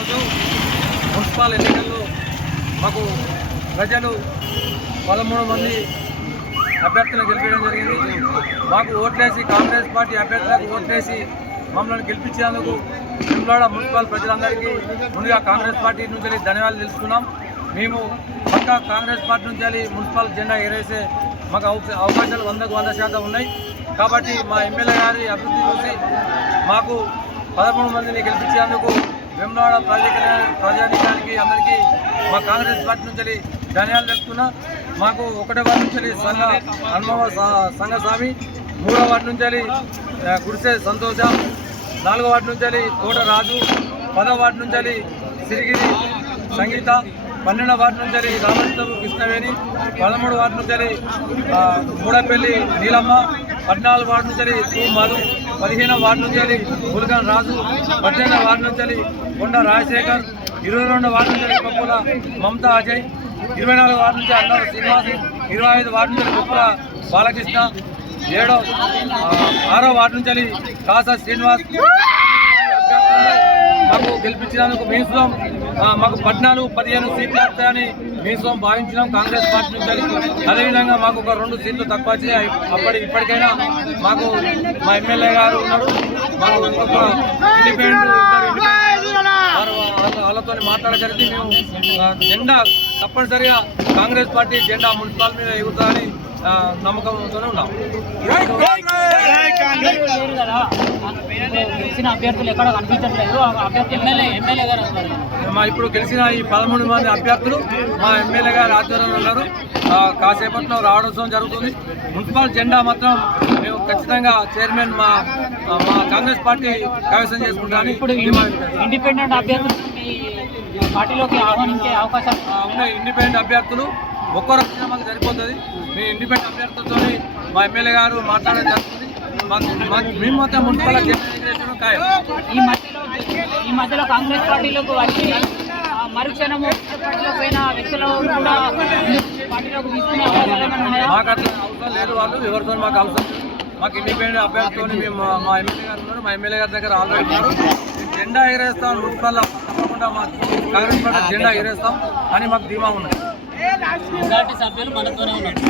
ఈరోజు మున్సిపల్ ఎన్నికల్లో మాకు ప్రజలు 13 మంది అభ్యర్థులను గెలిపించడం జరిగింది. మాకు ఓట్లేసి కాంగ్రెస్ పార్టీ అభ్యర్థులకు ఓట్లేసి మమ్మల్ని గెలిపించేందుకు వేములవాడ మున్సిపల్ ప్రజలందరికీ ముందుగా కాంగ్రెస్ పార్టీ నుంచి ధన్యవాదాలు తెలుసుకున్నాం. మేము పక్కా కాంగ్రెస్ పార్టీ నుంచి మున్సిపల్ జెండా ఎగరేసే మాకు అవకాశాలు 100% ఉన్నాయి. కాబట్టి మా ఎమ్మెల్యే గారి అభివృద్ధి చూసి మాకు 13 మందిని గెలిపించేందుకు వేములవాడ ప్రజానీకానికి అందరికీ మా కాంగ్రెస్ పార్టీ నుంచి ధన్యవాదాలు తెలుపుతున్నా. మాకు 1వ వార్డు నుంచి హనుమవ సంఘస్వామి, 3వ వార్డు నుంచి గుడిసె సంతోష, 4వ వార్డు నుంచి తోట రాజు, 10వ వార్డు నుంచి సిరిగిరి సంగీత, 12వ వార్డు నుంచి రామచంద్ర కృష్ణవేణి, 13వ వార్డు నుంచి మూడపల్లి నీలమ్మ, 14వ వార్డు నుంచి తూ మధు, 15వ వార్డు నుంచి మురుగన్ రాజు, 18వ వార్డు నుంచి కొండ రాజశేఖర్, 22వ వార్డు నుంచి కొప్పుల మమతా అజయ్, 24వ వార్డు నుంచి అన్నారు శ్రీనివాస్, 25వ వార్డు నుంచి కొప్పుల బాలకృష్ణ, 6వ వార్డు నుంచి కాసా శ్రీనివాస్. మాకు గెలిపించినందుకు మేము మాకు 14-15 సీట్లు వస్తాయని మేము భావించినాం కాంగ్రెస్ పార్టీ నుంచి. అదేవిధంగా మాకు ఒక 2 సీట్లు తక్కువ వచ్చాయి. ఇప్పటికైనా మాకు మా ఎమ్మెల్యే గారు ఉన్నారు, మాకు ఇంకొక ఇండిపెండెంట్ వాళ్ళతో మాట్లాడగలిగి మేము జెండా తప్పనిసరిగా కాంగ్రెస్ పార్టీ జెండా మున్సిపల్ మీద ఎగురుతుందని నమ్మకంతోనే ఉన్నాం. ఇప్పుడు గెలిచిన ఈ 13 మంది అభ్యర్థులు మా ఎమ్మెల్యే గారు ఆధ్వర్యంలో ఉన్నారు. కాసేపట్లో రావడం జరుగుతుంది. మున్సిపల్ జెండా మాత్రం మేము ఖచ్చితంగా చైర్మన్ మా కాంగ్రెస్ పార్టీ కైవసం చేసుకుంటామని. ఇప్పుడు ఇండిపెండెంట్ అభ్యర్థులు పార్టీలోకి ఆహ్వానించే అవకాశాలు ఉన్నాయి. ఇండిపెండెంట్ అభ్యర్థులు ఒక్కరు వచ్చినా మాకు సరిపోతుంది. మీ ఇండిపెండెంట్ అభ్యర్థులతో మా ఎమ్మెల్యే గారు మాట్లాడడం జరుగుతుంది. మేము మొత్తం మున్సిపల్ ఖాయం. ఈ మధ్యలో కాంగ్రెస్ పార్టీలోకి వచ్చి మరుక్షణము పార్టీలో పోయిన వ్యక్తులు కూడా పార్టీలోకి తీసుకునే మాకు అట్లా అవసరం లేదు. వాళ్ళు ఎవరితో మాకు అవసరం లేదు. మాకు ఇండిపెండెంట్ అభ్యర్థితో మేము మా ఎమ్మెల్యే గారు ఉన్నారు. మా ఎమ్మెల్యే గారి దగ్గర ఆల్రెడీ ఉన్నారు. జెండా ఎగరేస్తాం, మున్సిపల్ తప్పకుండా మా కాంగ్రెస్ పార్టీ జెండా ఎగరేస్తాం అని మాకు ధీమా ఉన్నది. సభ్యులు మనతోనే ఉన్నారు.